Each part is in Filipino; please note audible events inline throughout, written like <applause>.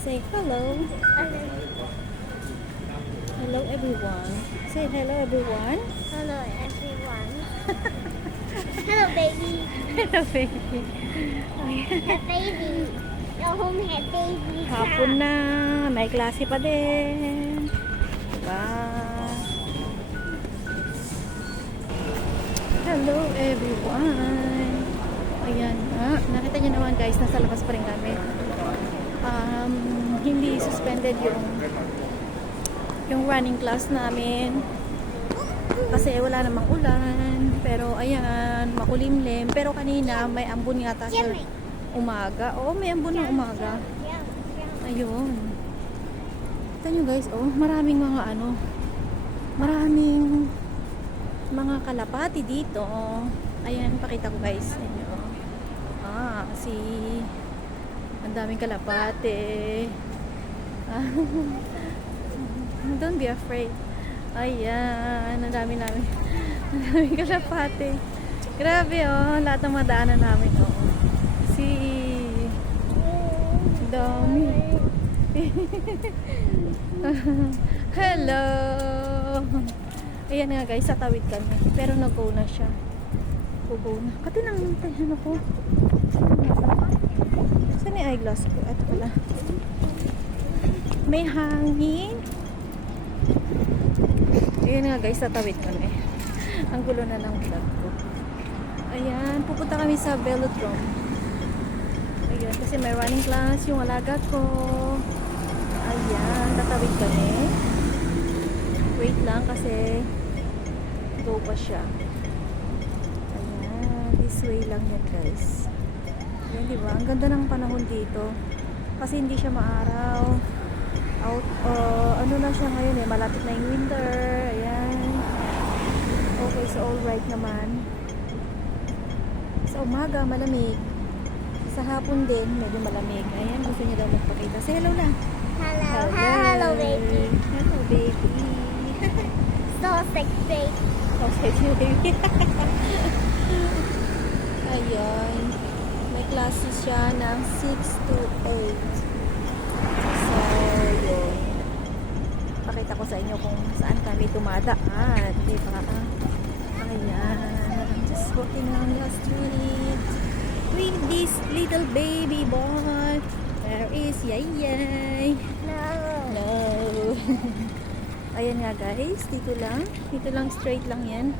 Say hello. Hello everyone. Say hello everyone. Hello everyone. Hello baby. Hello baby. The baby. Your home had baby. Hapon na. May klase pa din. Diba? Hello everyone. Ayan nga. Nakita niyo naman guys, nasa labas pa rin kami. Um, hindi suspended yung yung running class namin. Kasi wala namang ulan. Pero ayan, makulimlim. Pero kanina may ambon yata sa umaga. Oo, may ambon ng umaga. Ayun. Kita nyo guys, oh, maraming mga ano, maraming mga kalapati dito. Ayan, pakita ko guys sa inyo. Ah, si ang daming kalapate. <laughs> Don't be afraid. Ayan, ang dami namin. <laughs> Ang daming kalapate. Grabe oh, lahat ng madaanan namin oh. Si dami. <laughs> Hello! Ayan nga guys, tatawid kami. Pero nag-go na siya. Go na. Kati nang ano ko. Saan yung eyeglass ko? Ito pala. May hangin. Ayan nga guys, tatawid kami. <laughs> Ang gulo na ng vlog ko. Ayan, pupunta kami sa velodrome. Ayun, kasi may running class yung alaga ko. Ayan, tatawid kami. Wait lang kasi go pa siya. Ayan, this way lang yan guys. Ayan, di ba? Ang ganda ng panahon dito. Kasi hindi siya maaraw. Out, uh, ano na siya ngayon eh, malapit na yung winter. Ayan. Okay, so alright naman. Sa umaga, malamig. Sa hapon din, medyo malamig. Ayan, gusto niya daw magpakita. Say hello na. Hello. Hello baby. Hello, baby. <laughs> So sick baby. Sexy baby. <laughs> Ayan. Classes siya ng 6 to 8. So, yun. Pakita ko sa inyo kung saan kami tumadaan. Di ba? Ayan. Just walking on the street with this little baby boy. There is Yayay. No. No. <laughs> Ayan nga guys, dito lang. Dito lang, straight lang yan.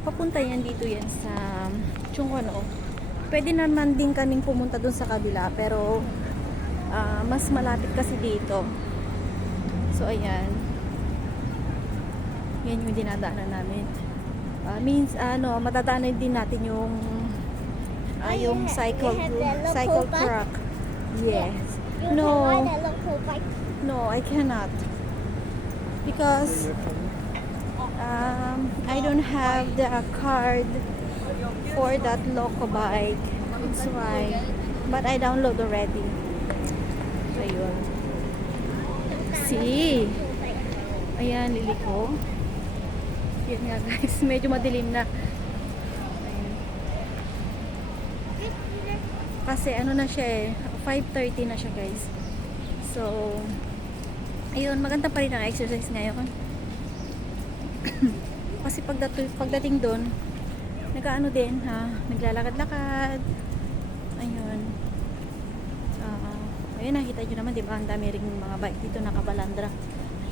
Papunta yan dito yan sa Chungkono. Pwede naman din kaming pumunta dun sa kabila, pero ah, mas malapit kasi dito. So ayan. Yan yung dinadaanan namin. Ah, means ano, matadaanan din natin yung Oh, you yung ha- cycle local cycle truck. Yes. No. No, I cannot. Because um, I don't have the card for that loco bike. That's why. But I download already. Ayun. See? Ayan, liliko. Yan nga guys, <laughs> medyo madilim na. Kasi ano na siya eh, 5.30 na siya guys. So, ayun, maganda pa rin ang exercise ngayon. <coughs> Kasi pagdating, pagdating doon, nag-ano din ha, naglalakad-lakad. Ayun. Oo. ayun, nakita nyo naman, di ba? Ang dami ring mga bike dito nakabalandra.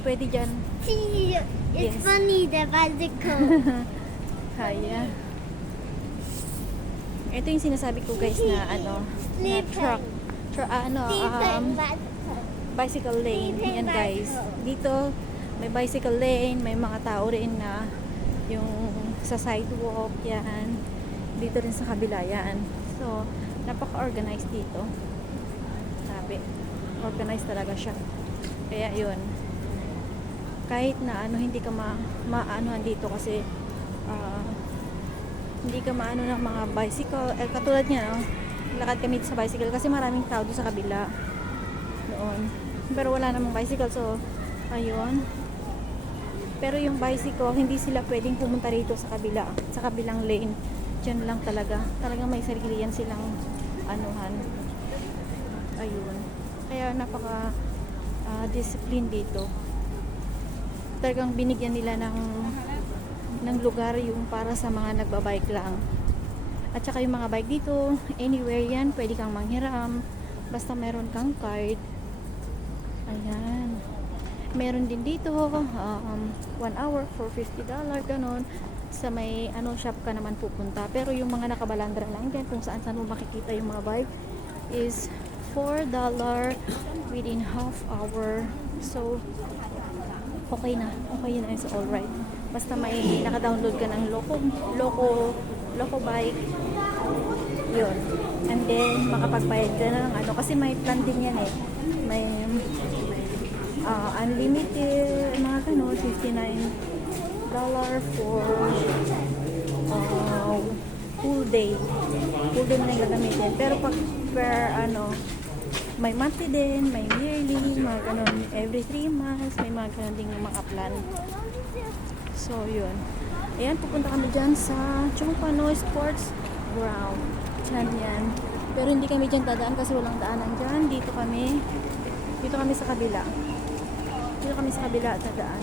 Pwede dyan. See, it's Yes. funny the bicycle. <laughs> Kaya. Ito yung sinasabi ko guys na ano, na truck. Truck, ano, Sleeping um, bicycle. lane. Yan guys. Dito, may bicycle lane, may mga tao rin na yung sa sidewalk, yan. Dito rin sa kabila, yan. So, napaka-organized dito. Sabi, organized talaga siya. Kaya yun. Kahit na ano, hindi ka ma maanohan dito kasi ah, hindi ka maano ng mga bicycle. Eh, katulad niya, no? lakad kami sa bicycle kasi maraming tao doon sa kabila doon. Pero wala namang bicycle, so, ayun. Pero yung bicycle, hindi sila pwedeng pumunta rito sa kabila, sa kabilang lane. Diyan lang talaga. Talagang may sarili yan silang anuhan. Ayun. Kaya napaka ah, discipline dito. Talagang binigyan nila ng ng lugar yung para sa mga nagbabike lang. At saka yung mga bike dito, anywhere yan, pwede kang manghiram. Basta meron kang card. Ayan. Meron din dito, um, one hour for $50, ganon. Sa may ano shop ka naman pupunta. Pero yung mga nakabalandra lang dyan, kung saan saan mo makikita yung mga bike, is $4 within half hour. So, okay na. Okay na. It's alright. Basta may naka-download ka ng Loco, Loco, Loco Bike. Yun. And then, makapagbayad ka na ng ano. Kasi may plan din yan eh. May ah, unlimited, mga ganun, $59 for uh, full day. Full day mo na yung gagamitin. Pero pag per ano, may monthly din, may yearly, mga ganun. Every 3 months, may mga ganun din yung mga plan. So, yun. Ayan, pupunta kami dyan sa Chungpano Sports Ground. Dyan yan. Pero hindi kami dyan dadaan kasi walang daanan dyan. Dito kami. Dito kami sa kabila. Dito kami sa kabila at dadaan.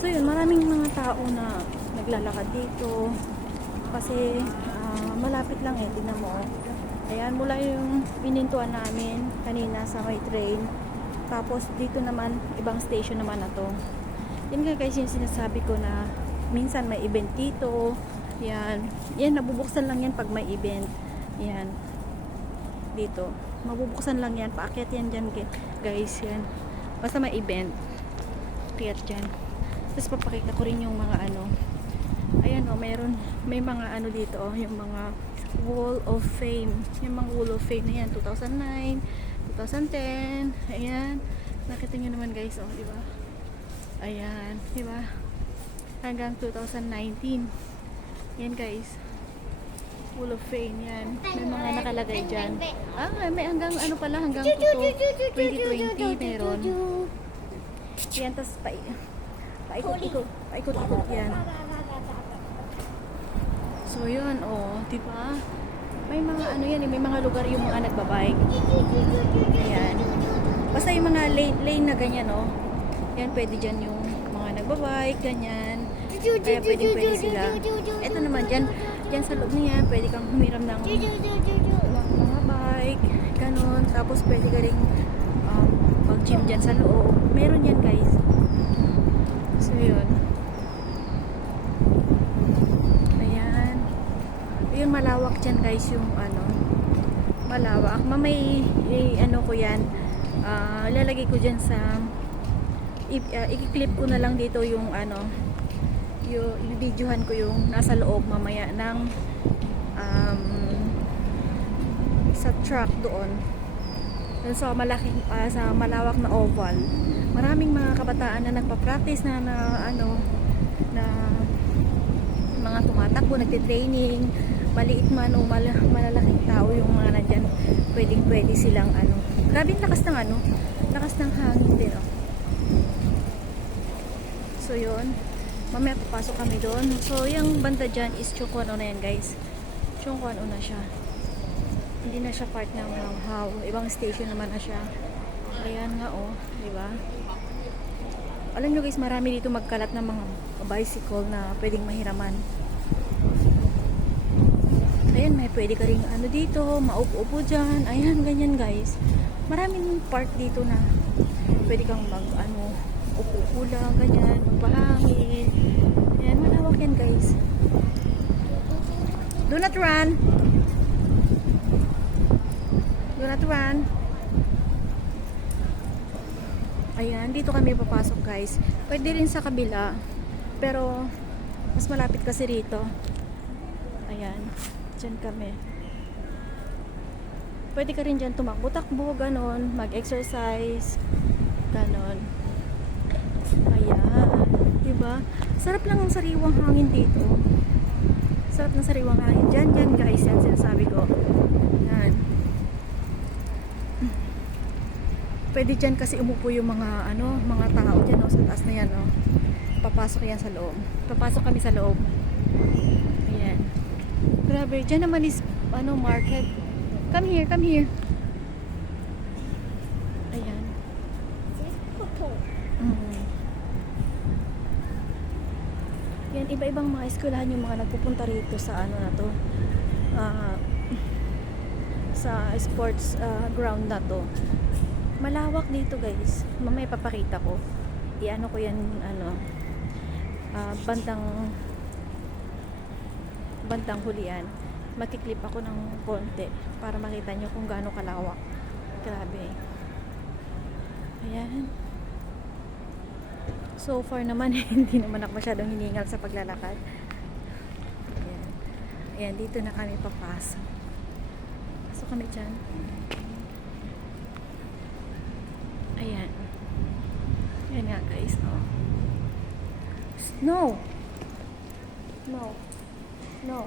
So yun, maraming mga tao na naglalakad dito. Kasi ah, malapit lang eh, tingnan mo. Ayan, mula yung pinintuan namin kanina sa may train. Tapos dito naman, ibang station naman na to. Yan nga guys yung sinasabi ko na minsan may event dito. Yan. Yan, nabubuksan lang yan pag may event. Yan. Dito. Mabubuksan lang yan. Paakyat yan dyan guys. Yan. Basta may event. Akyat dyan. Tapos papakita ko rin yung mga ano. Ayan o, meron. May mga ano dito oh, Yung mga Wall of Fame. Yung mga Wall of Fame na yan. 2009, 2010. Ayan. Nakita nyo naman guys oh, di ba? Ayan, di ba? Hanggang 2019. Yan guys. Wall of Fame yan. May mga nakalagay dyan. Ah, may hanggang ano pala, hanggang 2020 meron. Yan, tapos pa, paikot-ikot. Paikot-ikot yan. So yun, oh, di ba? May mga ano yan, eh, may mga lugar yung mga nagbabike. Ayan. Basta yung mga lane, lane na ganyan, oh. Yan, pwede dyan yung mga nagbabike, ganyan. Kaya pwede pwede sila. Ito naman, dyan, dyan sa loob niya, pwede kang humiram ng, ng mga bike, ganun. Tapos pwede ka rin um, mag-gym dyan sa loob. Meron yan, guys. So, yun. Ayan. Yun, malawak dyan, guys, yung ano, malawak. Mamay, eh, ano ko yan, ah, lalagay ko dyan sa, i- ah, i-clip ko na lang dito yung ano, yung, i-videohan ko yung nasa loob mamaya ng um, sa truck doon. Doon sa malaking ah, sa malawak na oval. Maraming mga kabataan na nagpa-practice na, na ano na mga tumatakbo nagte-training. Maliit man o mal malalaking tao yung mga nandyan. Pwedeng pwede silang ano. Grabe lakas ng ano lakas ng hangin din oh. so yun mamaya papasok kami doon. So yung banda dyan is Chungkwano na yan guys. Chungkwano na siya. Hindi na siya part ng Hanghaw ibang station naman na siya. Ayan nga oh. Di ba? Alam nyo guys marami dito magkalat ng mga bicycle na pwedeng mahiraman. Ayan may pwede ka rin ano dito maupo-upo dyan. Ayan ganyan guys. Maraming part dito na pwede kang mag ano lang ganyan magpahangin ayan malawak guys. Do not run. Do not run. Ayan dito kami papasok guys. Pwede rin sa kabila pero mas malapit kasi rito. Ayan dyan kami. Pwede ka rin dyan tumakbo-takbo ganon mag-exercise ganon diba? Sarap lang ang sariwang hangin dito. Sarap ng sariwang hangin. Dyan dyan guys yan sinasabi ko. Yan. Pwede dyan kasi umupo yung mga ano mga tao dyan oh, sa taas na yan oh. papasok yan sa loob. Papasok kami sa loob. Ayan. Grabe dyan naman is ano market. Come here come here Ayan. This purple. Mm. Yan, iba-ibang mga eskwelahan yung mga nagpupunta rito sa ano na to. ah, sa sports ah, ground na to. Malawak dito guys. Mamaya papakita ko. Iano ko yan ano ah, bandang bandang hulian. Makiklip ako ng konti para makita nyo kung gaano kalawak. Grabe. Ayan. So far naman, <laughs> hindi naman ako masyadong hiningal sa paglalakad. Ayan. Ayan, dito na kami papasok. Pasok kami dyan. Ayan. Ayan nga guys, oh. Snow! No. No.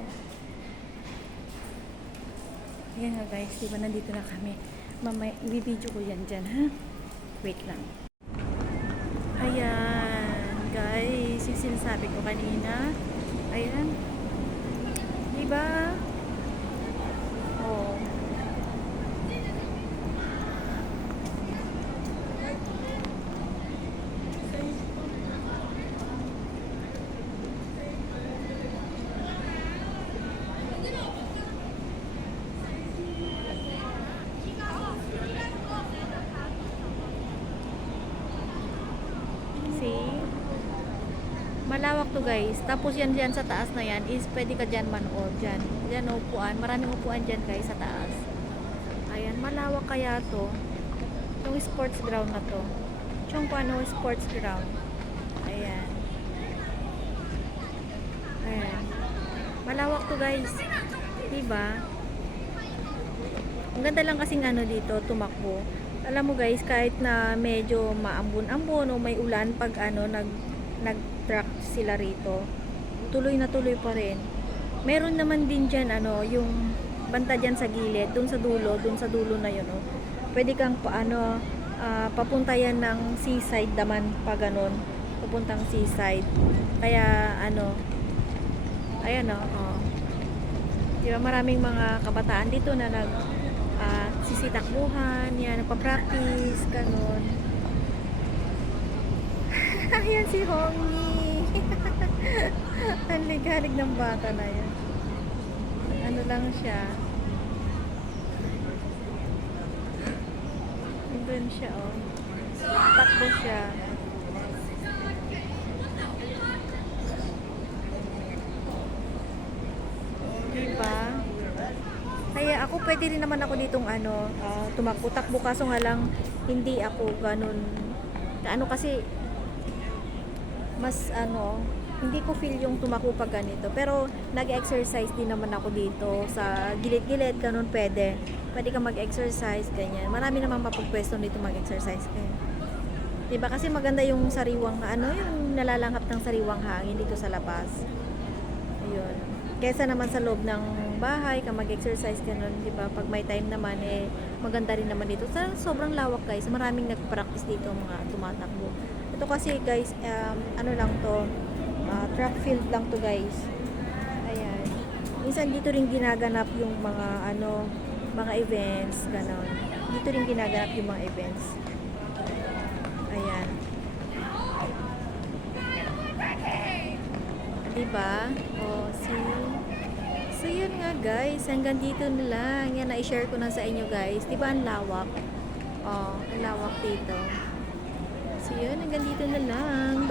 Ayan nga guys, diba nandito na kami. Mamay, i-video ko yan dyan, ha? Wait lang. Ayan, guys, yung sinasabi ko kanina. Ayan. Diba? Oh. See? Malawak to guys. Tapos yan dyan sa taas na yan is pwede ka dyan manood dyan. Dyan upuan. Maraming upuan dyan guys sa taas. Ayan, malawak kaya to. Yung sports ground na to. Yung ano, sports ground. Ayan. Ayan. Malawak to guys. Diba? Ang ganda lang kasing ano dito, tumakbo. Alam mo guys, kahit na medyo maambon-ambon o may ulan pag ano nag nag-truck sila rito, tuloy na tuloy pa rin. Meron naman din diyan ano, yung banta diyan sa gilid, dun sa dulo, dun sa dulo na yun, oh. Pwede kang paano ah, papunta yan ng seaside naman pa ganun. Papuntang seaside. Kaya ano, ayan oh, oh. Di ba maraming mga kabataan dito na nag ah, sisitakbuhan, yan, nagpa-practice, ganun. <laughs> Ayan si Hongi. <laughs> Ang ligalig ng bata na yan. Ano lang siya. Doon siya, oh. Takbo siya. Diba? Kaya ako pwede rin naman ako ditong ano, ah, tumakbo-takbo kaso nga lang hindi ako ganun. Ano kasi mas ano, hindi ko feel yung tumakbo pag ganito. Pero nag-exercise din naman ako dito sa gilid-gilid, ganun pwede. Pwede ka mag-exercise, ganyan. Marami naman mapagpwesto dito mag-exercise kaya. Diba kasi maganda yung sariwang, ano, yung nalalanghap ng sariwang hangin dito sa labas. Ayun. Kesa naman sa loob ng bahay, ka mag-exercise ka nun, di ba? Pag may time naman, eh, maganda rin naman dito. Sa sobrang lawak guys, maraming nag-practice dito mga tumatakbo. Ito kasi guys, um, ano lang to, ah, track field lang to guys. Ayan. Minsan dito rin ginaganap yung mga ano, mga events, ganon. Dito rin ginaganap yung mga events. Ayan. Diba? O, see? So, yun nga guys. Hanggang dito na lang. Yan, na-share ko na sa inyo guys. Diba ang lawak? O, ang lawak dito. So, yun. Hanggang dito na lang.